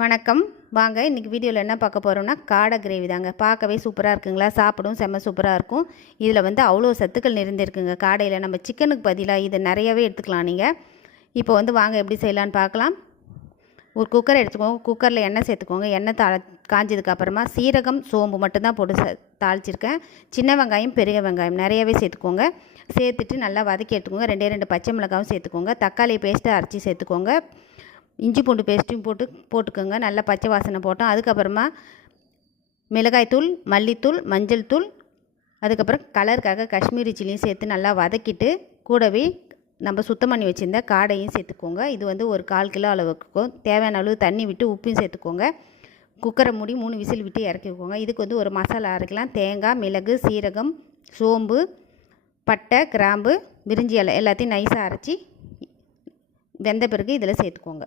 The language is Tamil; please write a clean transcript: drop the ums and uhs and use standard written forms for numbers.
வணக்கம். வாங்க இன்றைக்கி வீடியோவில் என்ன பார்க்க போகிறோம்னா காடை கிரேவி தாங்க. பார்க்கவே சூப்பராக இருக்குங்களா, சாப்பிடும் செம்ம சூப்பராக இருக்கும். இதில் வந்து அவ்வளோ சத்துக்கள் நிறைந்திருக்குங்க காடையில். நம்ம சிக்கனுக்கு பதிலாக இதை நிறையவே எடுத்துக்கலாம் நீங்கள். இப்போ வந்து வாங்க எப்படி செய்யலான்னு பார்க்கலாம். ஒரு குக்கர் எடுத்துக்கோங்க. குக்கரில் எண்ணெய் சேர்த்துக்கோங்க. எண்ணெய் காஞ்சதுக்கப்புறமா சீரகம் சோம்பு மட்டும்தான் போட்டு தாளிச்சிருக்கேன். சின்ன வெங்காயம் பெரிய வெங்காயம் நிறையவே சேர்த்துக்கோங்க. சேர்த்துட்டு நல்லா வதக்கி எடுத்துக்கோங்க. 2 பச்சை மிளகாவும் சேர்த்துக்கோங்க. தக்காளி பேஸ்ட்டை அரைச்சி சேர்த்துக்கோங்க. இஞ்சி பூண்டு பேஸ்ட்டையும் போட்டுக்கோங்க. நல்லா பச்சை வாசனை போட்டோம். அதுக்கப்புறமா மிளகாய்த்தூள், மல்லித்தூள், மஞ்சள் தூள், அதுக்கப்புறம் கலருக்காக காஷ்மீரி சில்லியும் சேர்த்து நல்லா வதக்கிட்டு கூடவே நம்ம சுத்தம் பண்ணி வச்சுருந்த காடையும் சேர்த்துக்கோங்க. இது வந்து ஒரு 1/4 கிலோ அளவுக்கு தேவையான அளவு தண்ணி விட்டு உப்பையும் சேர்த்துக்கோங்க. குக்கரை மூடி 3 விசில் விட்டு இறக்கிக்கோங்க. இதுக்கு வந்து ஒரு மசாலா அரைக்கலாம். தேங்காய், மிளகு, சீரகம், சோம்பு, பட்டை, கிராம்பு, பிரிஞ்சி இலை எல்லாத்தையும் நைஸாக அரைச்சி வெந்த பிறகு இதில் சேர்த்துக்கோங்க.